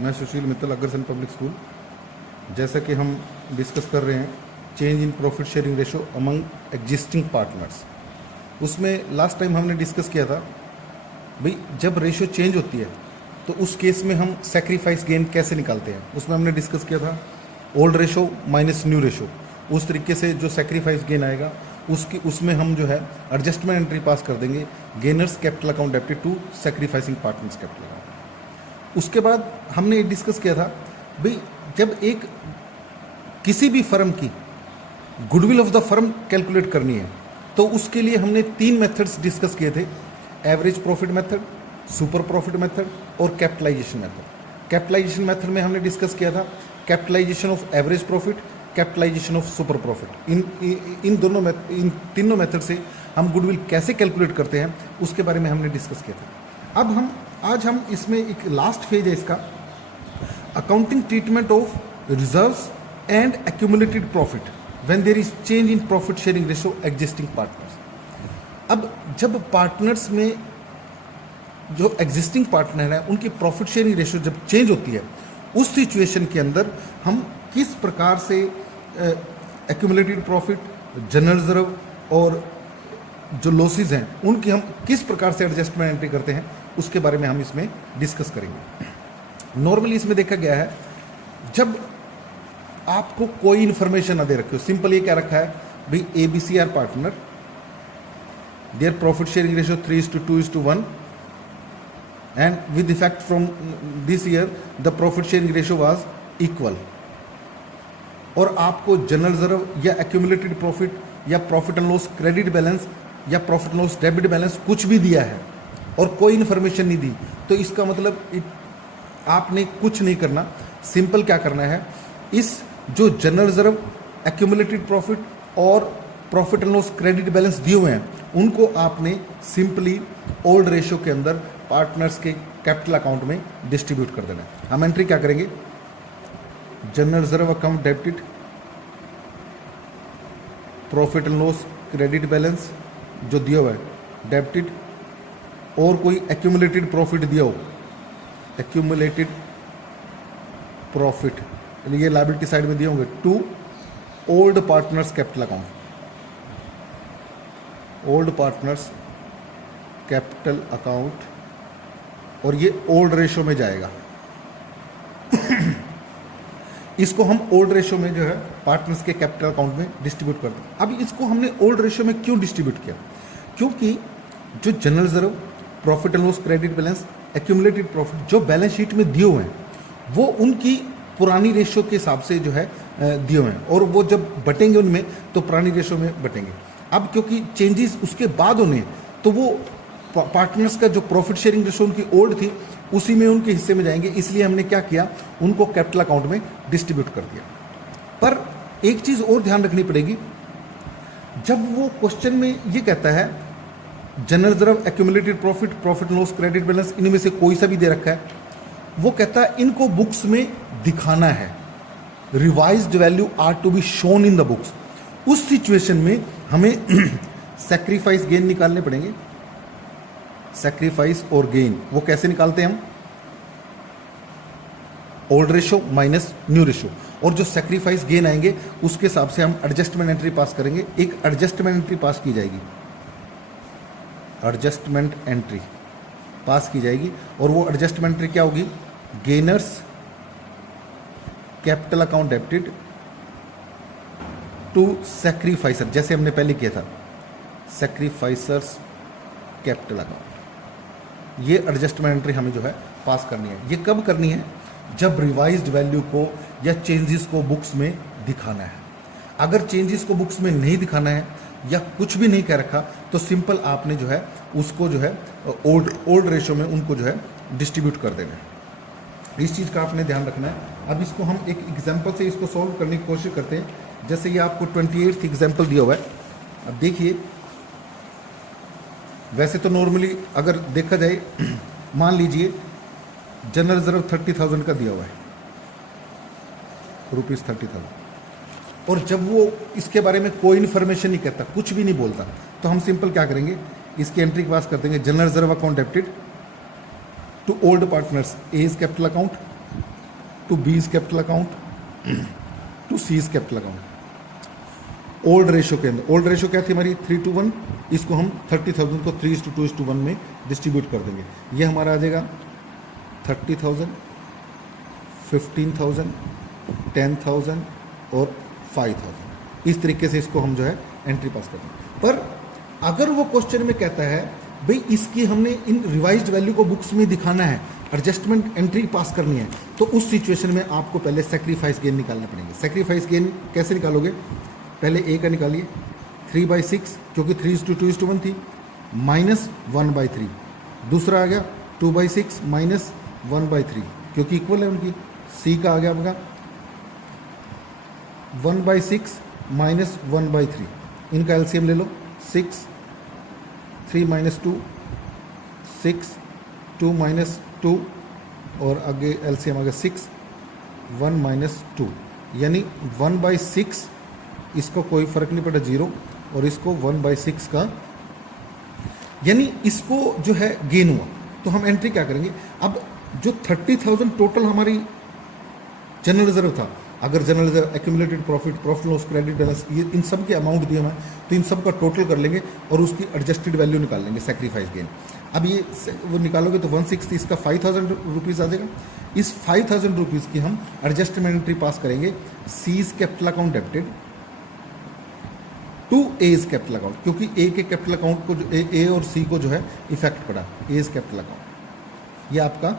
मैं सुशील Mittal, Agrasen public school. जैसा कि हम डिस्कस कर रहे हैं change in profit sharing ratio among existing partners, उसमें लास्ट टाइम हमने डिस्कस किया था भाई जब रेशो चेंज होती है तो उस केस में हम सेक्रीफाइस गेन कैसे निकालते हैं। उसमें हमने डिस्कस किया था old ratio minus new ratio. उस तरीके से जो सेक्रीफाइस गेन आएगा उसमें हम जो है एडजस्टमेंट एंट्री पास कर देंगे, gainers capital account debited to sacrificing partners capital account. उसके बाद हमने डिस्कस किया था भाई जब एक किसी भी फर्म की goodwill of the firm calculate करनी है तो उसके लिए हमने 3 मेथड्स डिस्कस किए थे, average profit method, super profit method और कैपिटलाइजेशन मेथड। कैपिटलाइजेशन मेथड में हमने डिस्कस किया था capitalisation of average profit, capitalisation of super profit. इन तीनों मेथड से हम गुडविल कैसे कैलकुलेट करते हैं उसके बारे में हमने डिस्कस किया था। अब आज हम इसमें एक लास्ट फेज है इसका, accounting treatment of reserves and accumulated profit when there is change in profit sharing ratio existing partners. अब जब पार्टनर्स में जो एग्जिस्टिंग पार्टनर है उनकी प्रॉफिट शेयरिंग रेशो जब चेंज होती है उस सिचुएशन के अंदर हम किस प्रकार से एक्यूमुलेटेड प्रॉफिट, जनरल रिजर्व और जो लॉसेज हैं उनकी हम किस प्रकार से एडजस्टमेंट एंट्री करते हैं उसके बारे में हम इसमें डिस्कस करेंगे। नॉर्मली इसमें देखा गया है जब आपको कोई इन्फॉर्मेशन ना दे रखी हो, सिंपल ये क्या रखा है भाई ABC are partner, their profit sharing ratio 3:2:1 and with effect from this year the profit sharing ratio was equal। और आपको जनरल रिजर्व या एक्यूमुलेटेड प्रॉफिट या profit and loss credit balance या profit and loss debit balance कुछ भी दिया है और कोई इन्फॉर्मेशन नहीं दी, तो इसका मतलब आपने कुछ नहीं करना। सिंपल क्या करना है, इस जो जनरल रिजर्व, एक्यूमुलेटेड प्रॉफिट और profit and loss credit balance दिए हुए हैं उनको आपने सिंपली ओल्ड रेशो के अंदर पार्टनर्स के कैपिटल अकाउंट में डिस्ट्रीब्यूट कर देना है। हम एंट्री क्या करेंगे, general reserve account debited, profit and loss credit balance जो दिया हुआ है डेबिटेड, और कोई एक्यूमुलेटेड प्रॉफिट दिया हो, एक्यूमुलेटेड प्रॉफिट ये लायबिलिटी साइड में दिए होंगे, to old partners capital account, old partners capital account, और ये ओल्ड रेशो में जाएगा। इसको हम ओल्ड रेशो में जो है पार्टनर्स के कैपिटल अकाउंट में डिस्ट्रीब्यूट कर दें। अब इसको हमने ओल्ड रेशो में क्यों डिस्ट्रीब्यूट किया, क्योंकि जो general reserve, profit and loss credit balance, accumulated profit जो बैलेंस शीट में दिए हुए हैं वो उनकी पुरानी रेशो के हिसाब से जो है दिए हुए हैं, और वो जब बटेंगे उनमें तो पुरानी रेशो में बटेंगे। अब क्योंकि चेंजेस उसके बाद होने तो वो पार्टनर्स का जो प्रॉफिट शेयरिंग रेशो उनकी ओल्ड थी उसी में उनके हिस्से में जाएंगे, इसलिए हमने क्या किया, उनको कैपिटल अकाउंट में डिस्ट्रीब्यूट कर दिया। पर एक चीज़ और ध्यान रखनी पड़ेगी, जब वो क्वेश्चन में ये कहता है general reserve, accumulated profit, profit loss credit balance, इनमें से कोई सा भी दे रखा है, वो कहता है इनको बुक्स में दिखाना है, revised value are to be shown in the books. उस सिचुएशन में हमें सैक्रिफाइस गेन निकालने पड़ेंगे। सैक्रिफाइस और गेन वो कैसे निकालते हैं हम, old ratio minus new ratio, और जो सैक्रिफाइस गेन आएंगे उसके हिसाब से हम एडजस्टमेंट एंट्री पास करेंगे। एक एडजस्टमेंट एंट्री पास की जाएगी, एडजस्टमेंट एंट्री पास की जाएगी, और वो एडजस्टमेंट एंट्री क्या होगी, gainers capital account debited to sacrificer, जैसे हमने पहले किया था, सैक्रिफाइसर्स कैपिटल अकाउंट। ये एडजस्टमेंट एंट्री हमें जो है पास करनी है। ये कब करनी है, जब रिवाइज्ड वैल्यू को या चेंजेस को बुक्स में दिखाना है। अगर चेंजेस को बुक्स में नहीं दिखाना है या कुछ भी नहीं कह रखा तो सिंपल आपने जो है उसको जो है ओल्ड रेशो में उनको जो है डिस्ट्रीब्यूट कर देना है। इस चीज़ का आपने ध्यान रखना है। अब इसको हम एक एग्जाम्पल से इसको सॉल्व करने की कोशिश करते हैं। जैसे ये आपको 28th एग्जाम्पल दिया हुआ है। अब देखिए, वैसे तो नॉर्मली अगर देखा जाए, मान लीजिए जनरल रिजर्व 30,000 का दिया हुआ है, ₹30,000, और जब वो इसके बारे में कोई इन्फॉर्मेशन नहीं कहता, कुछ भी नहीं बोलता, तो हम सिंपल क्या करेंगे, इसकी एंट्री पास कर देंगे, general reserve account debited to old partners A's capital account to B's capital account to C's capital account. Old ratio के अंदर, ओल्ड रेशो क्या थी हमारी 3:1, इसको हम 30,000 को 3:2:1 में डिस्ट्रीब्यूट कर देंगे। ये हमारा आ जाएगा 30,000, 15,000, 10,000 और 5,000। इस तरीके से इसको हम जो है एंट्री पास करते हैं। पर अगर वो क्वेश्चन में कहता है भाई इसकी हमने इन रिवाइज्ड वैल्यू को बुक्स में दिखाना है, एडजस्टमेंट एंट्री पास करनी है, तो उस सिचुएशन में आपको पहले सेक्रीफाइस गेन निकालने पड़ेंगे। सेक्रीफाइस गेन कैसे निकालोगे? पहले ए का निकालिए 3/6, क्योंकि 3:2:1 थी, -1/3। दूसरा आ गया 2/6 -1/3, क्योंकि इक्वल है उनकी। सी का आ गया आपका 1/6 -1/3, इनका एलसीएम ले लो 6, 3 - 2 6, 2 - 2 और आगे एलसीएम आ गया 6, 1 - 2, यानी 1/6, इसको कोई फर्क नहीं पड़ा 0, और इसको 1/6 का, यानी इसको जो है गेन हुआ। तो हम एंट्री क्या करेंगे? अब जो 30,000 टोटल हमारी जनरल रिजर्व था, अगर general reserve, accumulated profit, profit loss, credit balance, ये इन सब के अमाउंट दिए हमें, तो इन सब का टोटल कर लेंगे और उसकी एडजस्टेड वैल्यू निकाल लेंगे, सेक्रीफाइस गेन। अब ये वो निकालोगे तो 1/6, इसका 5,000 रुपीज़ आ जाएगा। इस 5,000 रुपीज़ की हम एडजस्टमेंट एंट्री पास करेंगे C's capital account debited to A's capital account, क्योंकि ए के कैपिटल अकाउंट को, ए और सी को जो है इफेक्ट पड़ा, एज कैपिटल अकाउंट। ये आपका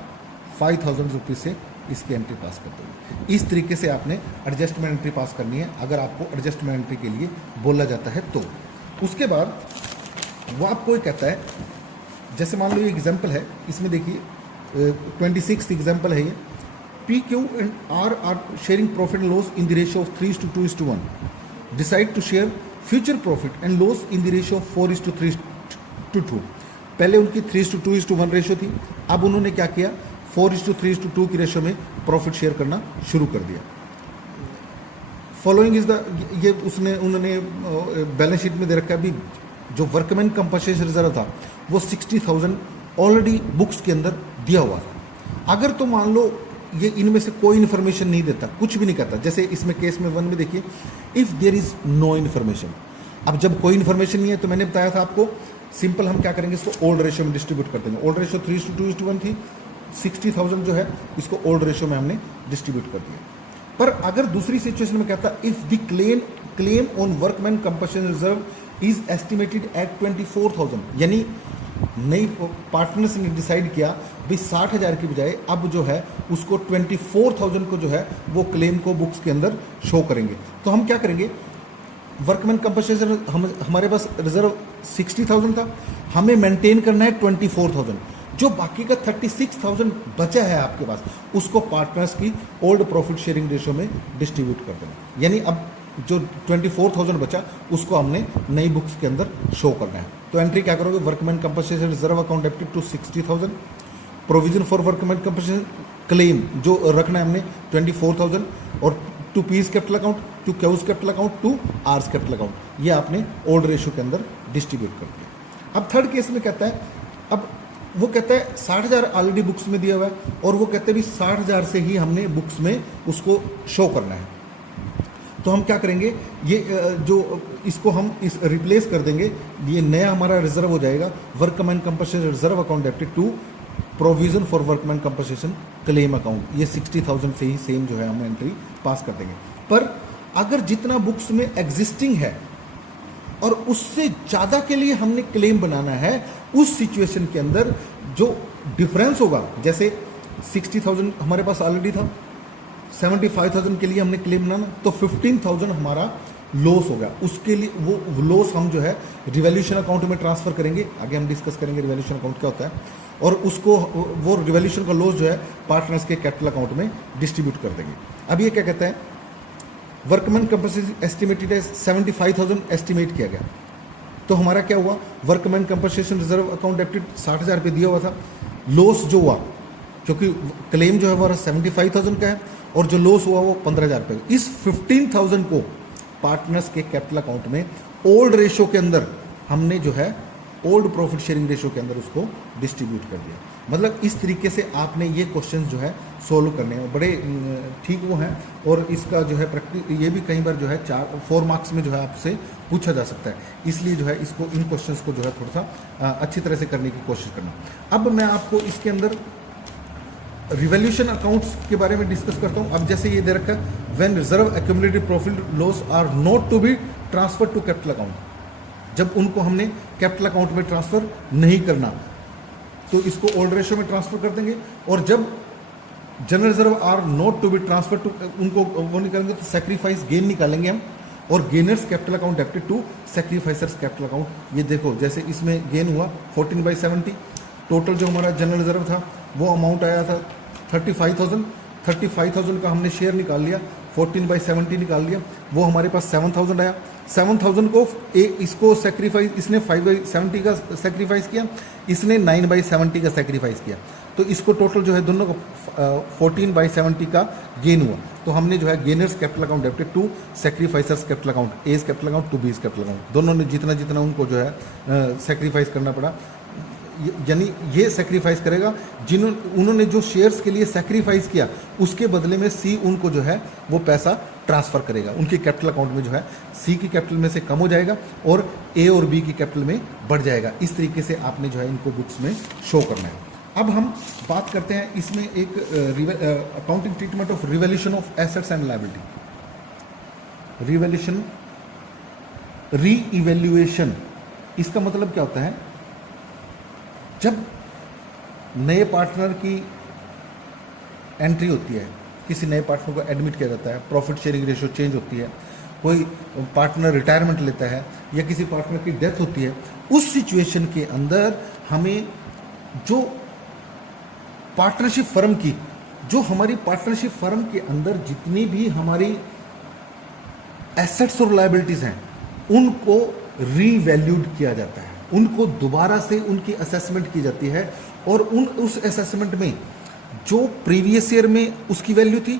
5,000 रुपीज़ से इसकी एंट्री पास कर दोगे। इस तरीके से आपने एडजस्टमेंट एंट्री पास करनी है, अगर आपको एडजस्टमेंट एंट्री के लिए बोला जाता है तो। उसके बाद वो आपको ये कहता है, जैसे मान लो ये एग्जाम्पल है, इसमें देखिए 26th एग्जाम्पल है ये, P Q and R sharing profit and loss in the ratio of 3:2:1, decide to share future profit and loss in the ratio of 4:3:2। पहले उनकी 3:2:1 रेशियो थी, अब उन्होंने क्या किया, 4:3:2 की रेशियो में प्रॉफिट शेयर करना शुरू कर दिया। फॉलोइंग इज द, ये उन्होंने बैलेंस शीट में दे रखा है। अभी जो वर्कमैन कंपनसेशन रिजर्व था वो 60,000 ऑलरेडी बुक्स के अंदर दिया हुआ था। अगर तो मान लो ये इनमें से कोई इन्फॉर्मेशन नहीं देता, कुछ भी नहीं कहता, जैसे इसमें केस में 1 में देखिए, if there is no information. अब जब कोई इन्फॉर्मेशन नहीं है तो मैंने बताया था आपको, सिंपल हम क्या करेंगे, इसको ओल्ड रेशियो में डिस्ट्रीब्यूट कर देंगे। ओल्ड रेशियो 3:2:1 थी, 60,000 जो है इसको ओल्ड रेशियो में हमने डिस्ट्रीब्यूट कर दिया। पर अगर दूसरी सिचुएशन में कहता, if the claim on workman compensation reserve is estimated at 24,000, यानी नई पार्टनर्स ने डिसाइड किया भाई 60,000 की बजाय अब जो है उसको 24,000 को जो है वो क्लेम को बुक्स के अंदर शो करेंगे। तो हम क्या करेंगे, वर्कमैन कंपनसेशन हमारे पास रिजर्व 60,000 था, हमें मेंटेन करना है 24,000, जो बाकी का 36,000 बचा है आपके पास, उसको पार्टनर्स की ओल्ड प्रॉफिट शेयरिंग रेशियो में डिस्ट्रीब्यूट कर देना। यानी अब जो 24,000 बचा उसको हमने नई बुक्स के अंदर शो करना है। तो एंट्री क्या करोगे, workman compensation reserve account debited to 60,000, provision for workman compensation claim जो रखना है हमने 24,000, और to P's capital account, to Q's capital account, to R's capital account, ये आपने ओल्ड रेशियो के अंदर डिस्ट्रीब्यूट कर दिया। अब थर्ड केस में कहता है, अब वो कहता है 60,000 ऑलरेडी बुक्स में दिया हुआ है, और वो कहते हैं भी 60,000 से ही हमने बुक्स में उसको शो करना है। तो हम क्या करेंगे, ये जो इसको हम इस रिप्लेस कर देंगे, ये नया हमारा रिजर्व हो जाएगा, workman compensation reserve account debited to provision for workman compensation claim account. ये 60,000 से ही सेम जो है हम एंट्री पास कर देंगे। पर अगर जितना बुक्स में एग्जिस्टिंग है और उससे ज़्यादा के लिए हमने क्लेम बनाना है, उस सिचुएशन के अंदर जो डिफरेंस होगा, जैसे 60,000 हमारे पास ऑलरेडी था, 75,000 के लिए हमने क्लेम बनाना, तो 15,000 हमारा लॉस होगा। उसके लिए वो लॉस हम जो है रिवैल्यूएशन अकाउंट में ट्रांसफर करेंगे, आगे हम डिस्कस करेंगे रिवैल्यूएशन अकाउंट क्या होता है, और उसको वो रिवैल्यूएशन का लॉस जो है पार्टनर्स के कैपिटल अकाउंट में डिस्ट्रीब्यूट कर देंगे। अब ये क्या कहता है, वर्कमैन कंपनसेशन एस्टिमेटेड है 75,000 एस्टिमेट किया गया, तो हमारा क्या हुआ, workman compensation reserve account debited 60,000 पे दिया हुआ था, लॉस जो हुआ, क्योंकि क्लेम जो है वो 75,000 का है और जो लॉस हुआ वो 15,000 पे। इस 15,000 को पार्टनर्स के कैपिटल अकाउंट में ओल्ड रेशियो के अंदर हमने जो है ओल्ड प्रॉफिट शेयरिंग रेशियो के अंदर उसको डिस्ट्रीब्यूट कर दिया। मतलब इस तरीके से आपने ये क्वेश्चन जो है सोल्व करने हैं, बड़े ठीक वो हैं। और इसका जो है प्रैक्टिस ये भी कई बार जो है 4 मार्क्स में जो है आपसे पूछा जा सकता है, इसलिए जो है इसको इन क्वेश्चंस को जो है थोड़ा सा अच्छी तरह से करने की कोशिश करना। अब मैं आपको इसके अंदर रिवैल्यूएशन अकाउंट्स के बारे में डिस्कस करता हूँ। अब जैसे ये दे रखा है, when reserve accumulated profit loss are not to be transfer to capital account, जब उनको हमने कैपिटल अकाउंट में ट्रांसफर नहीं करना तो इसको ओल्ड रेशियो में ट्रांसफर कर देंगे। और जब general reserve are not to be transfer to, उनको वो निकालेंगे तो सेक्रीफाइस गेन निकालेंगे हम, और gainers capital account debited to sacrificers capital account. ये देखो जैसे इसमें गेन हुआ 14/70, टोटल जो हमारा जनरल रिजर्व था वो अमाउंट आया था 35,000 का हमने शेयर निकाल लिया, 14/70 निकाल लिया, वो हमारे पास 7,000 आया। 7,000 को इसको सेक्रीफाइस, इसने 5/70 का सेक्रीफाइस किया, इसने 9/70 का सेक्रीफाइस किया, तो इसको टोटल जो है दोनों को 14/70 का गेन हुआ। तो हमने जो है gainers capital account debited to sacrificers capital account, A's capital account to B's capital account, दोनों ने जितना जितना उनको जो है सेक्रीफाइस करना पड़ा, यानी ये सेक्रीफाइस करेगा उन्होंने जो शेयर्स के लिए सेक्रीफाइस किया उसके बदले में सी उनको जो है वो पैसा ट्रांसफर करेगा, उनके कैपिटल अकाउंट में जो है सी की कैपिटल में से कम हो जाएगा और ए और बी की कैपिटल में बढ़ जाएगा। इस तरीके से आपने जो है इनको बुक्स में शो करना है। अब हम बात करते हैं इसमें एक accounting treatment of revaluation of assets and liability. Revaluation, reevaluation, इसका मतलब क्या होता है? जब नए पार्टनर की एंट्री होती है, किसी नए पार्टनर को एडमिट किया जाता है, प्रॉफिट शेयरिंग रेशियो चेंज होती है, कोई पार्टनर रिटायरमेंट लेता है या किसी पार्टनर की डेथ होती है, उस सिचुएशन के अंदर हमें जो पार्टनरशिप फर्म की, जो हमारी पार्टनरशिप फर्म के अंदर जितनी भी हमारी एसेट्स और लायबिलिटीज हैं उनको रीवैल्यूड किया जाता है, उनको दोबारा से उनकी असेसमेंट की जाती है और उस असेसमेंट में जो प्रीवियस ईयर में उसकी वैल्यू थी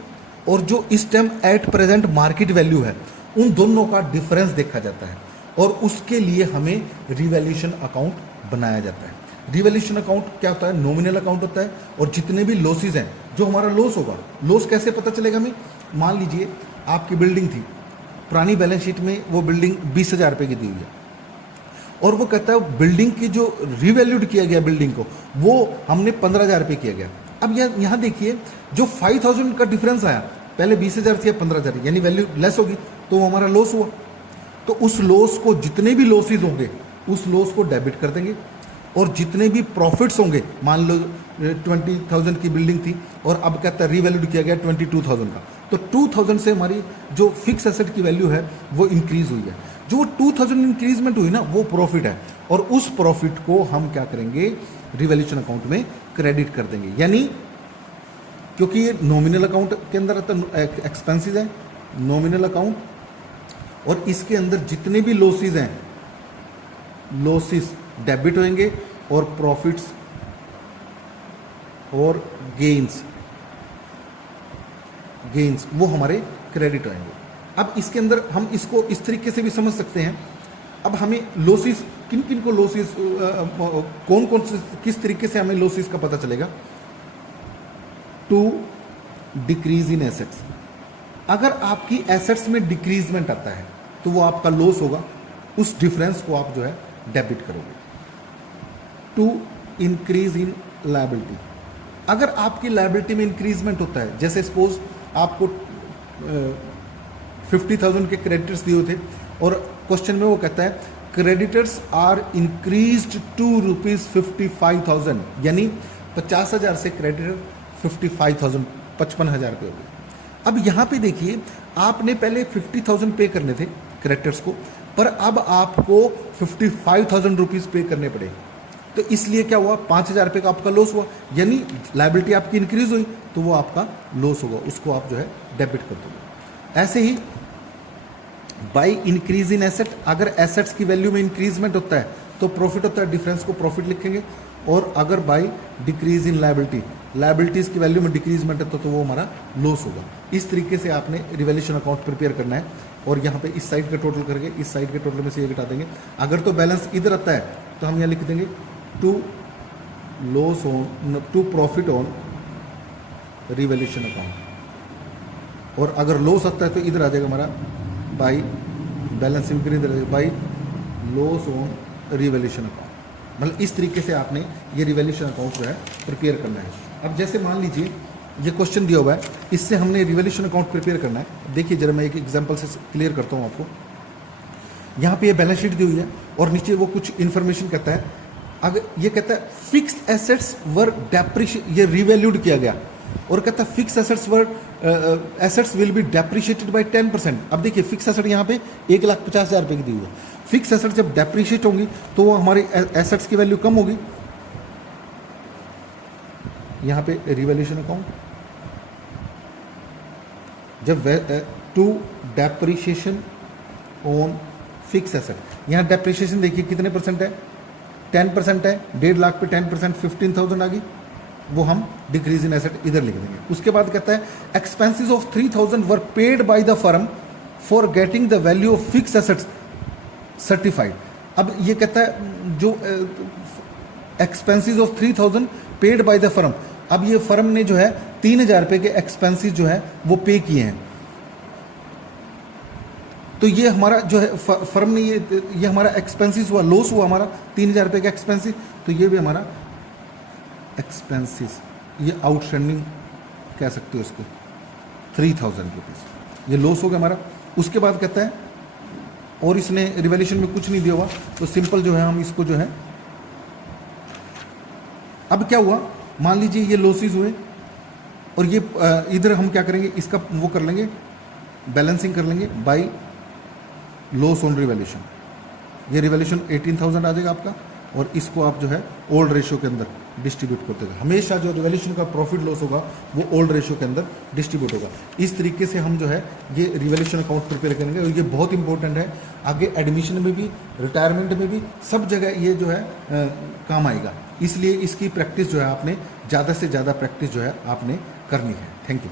और जो इस time at present market value है उन दोनों का डिफरेंस देखा जाता है और उसके लिए हमें रिवैल्यूएशन अकाउंट बनाया जाता है। रिवैल्यूएशन अकाउंट क्या होता है? नॉमिनल अकाउंट होता है और जितने भी लॉसेज हैं, जो हमारा लॉस होगा, लॉस कैसे पता चलेगा हमें? मान लीजिए आपकी बिल्डिंग थी, पुरानी बैलेंस शीट में वो बिल्डिंग 20,000 रुपये की दी हुई है और वो कहता है बिल्डिंग की जो रिवैल्यूड किया गया बिल्डिंग को वो हमने 15,000 रुपये किया गया। अब यहाँ देखिए जो 5,000 का डिफरेंस आया, पहले 20,000 थी 15,000, यानी वैल्यू लेस होगी तो वो हमारा लॉस हुआ। तो उस लॉस को, जितने भी लॉसेज होंगे उस लॉस को डेबिट कर देंगे और जितने भी प्रॉफिट्स होंगे, मान लो 20,000 की बिल्डिंग थी और अब कहता है रिवैल्यूड किया गया 22,000 का, तो 2,000 से हमारी जो फिक्स एसेट की वैल्यू है वो इंक्रीज हुई है। जो 2,000 इंक्रीजमेंट हुई ना वो प्रॉफिट है और उस प्रॉफिट को हम क्या करेंगे? रिवैल्यूएशन अकाउंट में क्रेडिट कर देंगे। यानी क्योंकि ये नॉमिनल अकाउंट के अंदर एक्सपेंसेस है, नॉमिनल अकाउंट, और इसके अंदर जितने भी लॉसेस हैं, लॉसेस डेबिट होंगे और प्रॉफिट्स और गेन्स वो हमारे क्रेडिट होंगे। अब इसके अंदर हम इसको इस तरीके से भी समझ सकते हैं। अब हमें लॉसेस, किन किन को लॉसेस, कौन कौन से, किस तरीके से हमें लॉसेस का पता चलेगा? टू डिक्रीज इन एसेट्स, अगर आपकी एसेट्स में डिक्रीजमेंट आता है तो वो आपका लॉस होगा, उस डिफरेंस को आप जो है डेबिट करोगे। टू इंक्रीज इन लायबिलिटी, अगर आपकी लायबिलिटी में इंक्रीजमेंट होता है, जैसे सपोज आपको 50,000 के क्रेडिटर्स दिए थे और क्वेश्चन में वो कहता है क्रेडिटर्स आर इंक्रीज्ड टू ₹55,000, यानी 50,000 से क्रेडिटर 55,000, 55,000 रुपये हो गए। अब यहाँ पे देखिए, आपने पहले 50,000 पे करने थे क्रेडिटर्स को, पर अब आपको 55,000 रुपीज़ पे करने पड़े, तो इसलिए क्या हुआ? 5,000 रुपये का आपका लॉस हुआ, यानी लायबिलिटी आपकी इंक्रीज हुई तो वो आपका लॉस होगा, उसको आप जो है डेबिट कर दोगे। ऐसे ही बाई इंक्रीज इन एसेट, अगर एसेट्स की वैल्यू में इंक्रीजमेंट होता है तो प्रॉफिट होता है, डिफरेंस को प्रॉफिट लिखेंगे, और अगर by decrease in liability, liabilities की वैल्यू में डिक्रीजमेंट है तो वो हमारा लॉस होगा। इस तरीके से आपने रिवैल्यूएशन अकाउंट प्रिपेयर करना है और यहाँ पे इस साइड का टोटल करके इस साइड के टोटल में से ये घटा देंगे। अगर तो बैलेंस इधर आता है तो हम यहाँ लिख देंगे to loss on, to profit on revaluation account. और अगर लॉस आता है तो इधर आ जाएगा हमारा बाई बैलेंस इधर आ जाएगा by loss on revaluation account. मतलब इस तरीके से आपने ये रिवैल्यूएशन अकाउंट जो है प्रिपेयर करना है। अब जैसे मान लीजिए ये क्वेश्चन दिया हुआ है, इससे हमने रिवैल्यूएशन अकाउंट प्रिपेयर करना है। देखिए जरा मैं एक एग्जांपल से क्लियर करता हूँ आपको। यहाँ पे ये बैलेंस शीट दी हुई है और नीचे वो कुछ इन्फॉर्मेशन कहता है। अगर ये कहता है फिक्स्ड एसेट्स वर डेप्रिशिएट, ये रिवैल्यूड किया गया, और कहता है fix assets were assets will be depreciated by 10%। अब देखिए फिक्स एसेट यहाँ पे 1,50,000 रुपये की दी हुई है। फिक्स एसेट जब डेप्रिशिएट होंगी तो वो हमारे एसेट्स की वैल्यू कम होगी। यहाँ पे रिवैल्यूएशन अकाउंट, जब to depreciation on fix asset, यहाँ डेप्रिशिएशन देखिए कितने परसेंट है, 10% है। 1.5 लाख पे 10% 15,000 आ गई, वो हम डिक्रीज इन एसेट इधर लिख देंगे। उसके बाद कहता है expenses of 3,000 were paid by the firm for getting the value of fix assets certified. अब ये कहता है जो expenses of 3,000 paid by the firm, अब ये फर्म ने जो है 3,000 रुपये के एक्सपेंसेस जो है वो पे किए हैं। तो ये हमारा जो है फर्म ने ये हमारा एक्सपेंसेस हुआ, लॉस हुआ हमारा 3,000 रुपये का एक्सपेंसेस, तो ये भी हमारा एक्सपेंसेस, ये आउटस्टैंडिंग कह सकते हो इसको 3,000 रुपीज़, ये लॉस हो गया हमारा। उसके बाद कहता है और इसने रिवैल्यूएशन में कुछ नहीं दिया हुआ, तो सिंपल जो है हम इसको जो है, अब क्या हुआ, मान लीजिए ये लॉसेस हुए और ये इधर हम क्या करेंगे, इसका वो कर लेंगे, बैलेंसिंग कर लेंगे बाई लॉस ऑन रिवैल्यूएशन। ये रिवैल्यूएशन 18,000 आ जाएगा आपका, और इसको आप जो है ओल्ड रेशियो के अंदर डिस्ट्रीब्यूट करते हैं। हमेशा जो रिवैल्यूएशन का प्रॉफिट लॉस होगा वो ओल्ड रेशियो के अंदर डिस्ट्रीब्यूट होगा। इस तरीके से हम जो है ये रिवैल्यूएशन अकाउंट प्रिपेयर करेंगे, और ये बहुत इंपॉर्टेंट है आगे एडमिशन में भी, रिटायरमेंट में भी, सब जगह ये जो है काम आएगा। इसलिए इसकी प्रैक्टिस जो है आपने ज़्यादा से ज़्यादा प्रैक्टिस जो है आपने करनी है। Thank you.